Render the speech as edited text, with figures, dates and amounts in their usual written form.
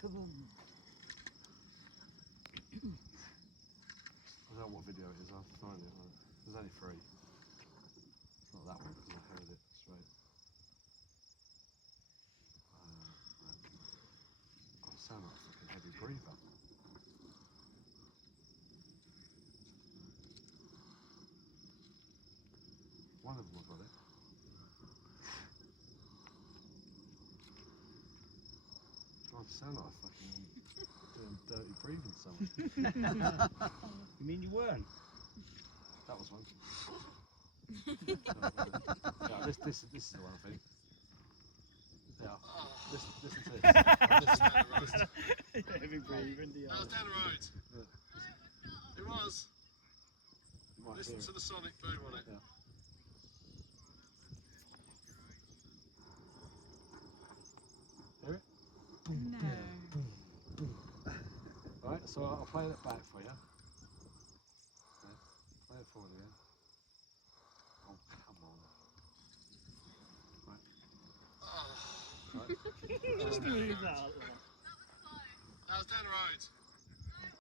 Come on. I don't know what video it is, I'll find it. There's only 3. It's not that one because I heard it straight. I sound like a fucking heavy breather. One of them I got it. God, I sound like fucking doing dirty breathing somewhere. You mean you weren't? That was one. Yeah, this is the one I think. Yeah. Listen to this. Heavy breathing. That was down the road. Yeah. It was. You might Listen hear to it. the sonic boom on it. Yeah. Hear it? No. Alright, so I'll play it back for you. Okay. Play it forward again. Oh, come on. Right. Right. Just leave that. That was down the road.